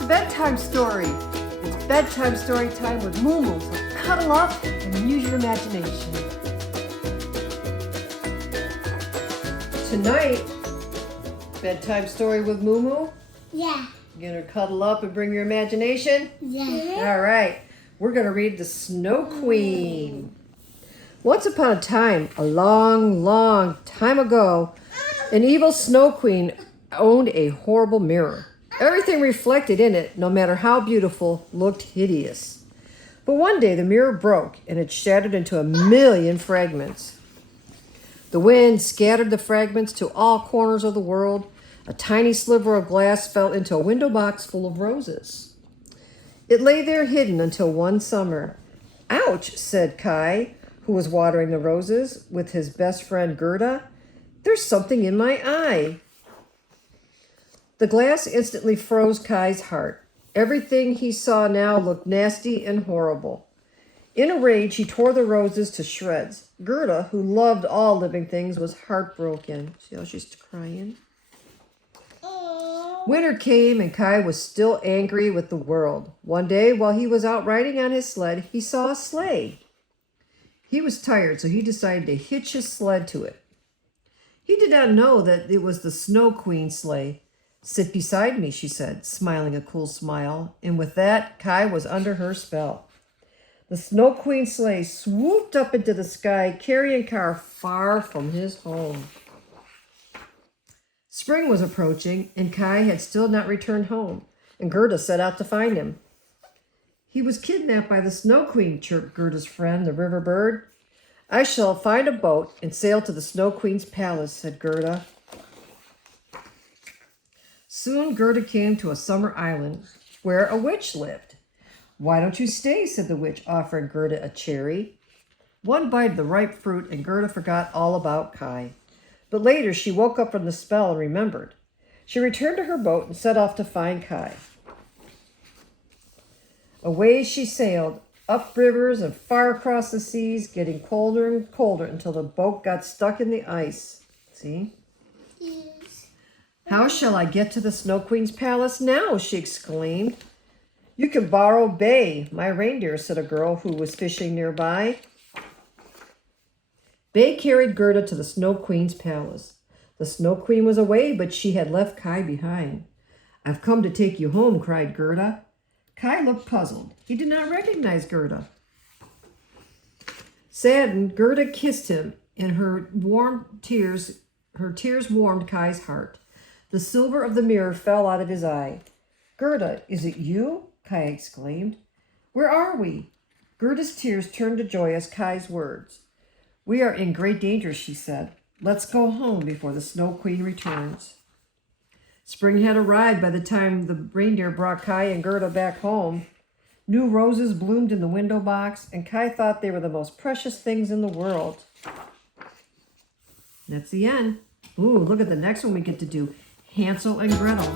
it's bedtime story. It's bedtime story time with MooMoo, so cuddle up and use your imagination. Tonight, bedtime story with MooMoo. Yeah. You're gonna cuddle up and bring your imagination? Yeah. All right. We're gonna read The Snow Queen. Once upon a time, a long, long time ago, an evil snow queen owned a horrible mirror. Everything reflected in it, no matter how beautiful, looked hideous. But one day the mirror broke and it shattered into 1,000,000 fragments. The wind scattered the fragments to all corners of the world. A tiny sliver of glass fell into a window box full of roses. It lay there hidden until one summer. "Ouch," said Kai, who was watering the roses with his best friend Gerda. "There's something in my eye." The glass instantly froze Kai's heart. Everything he saw now looked nasty and horrible. In a rage, he tore the roses to shreds. Gerda, who loved all living things, was heartbroken. See how she's crying? Winter came and Kai was still angry with the world. One day, while he was out riding on his sled, he saw a sleigh. He was tired, so he decided to hitch his sled to it. He did not know that it was the Snow Queen's sleigh. "Sit beside me," she said, smiling a cool smile, and with that, Kai was under her spell. The Snow Queen's sleigh swooped up into the sky, carrying Kai far from his home. Spring was approaching, and Kai had still not returned home, and Gerda set out to find him. "He was kidnapped by the Snow Queen," chirped Gerda's friend, the river bird. "I shall find a boat and sail to the Snow Queen's palace," said Gerda. Soon Gerda came to a summer island where a witch lived. "Why don't you stay?" said the witch, offering Gerda a cherry. One bite of the ripe fruit, and Gerda forgot all about Kai. But later she woke up from the spell and remembered. She returned to her boat and set off to find Kai. Away she sailed, up rivers and far across the seas, getting colder and colder until the boat got stuck in the ice. See? Yes. "How shall I get to the Snow Queen's palace now?" she exclaimed. "You can borrow Bay, my reindeer," said a girl who was fishing nearby. Bay carried Gerda to the Snow Queen's palace. The Snow Queen was away, but she had left Kai behind. "I've come to take you home," cried Gerda. Kai looked puzzled. He did not recognize Gerda. Saddened, Gerda kissed him, and her tears warmed Kai's heart. The silver of the mirror fell out of his eye. "Gerda, is it you?" Kai exclaimed. "Where are we?" Gerda's tears turned to joy as Kai's words. "We are in great danger," she said. "Let's go home before the Snow Queen returns." Spring had arrived by the time the reindeer brought Kai and Gerda back home. New roses bloomed in the window box, and Kai thought they were the most precious things in the world. That's the end. Ooh, look at the next one we get to do. Hansel and Gretel.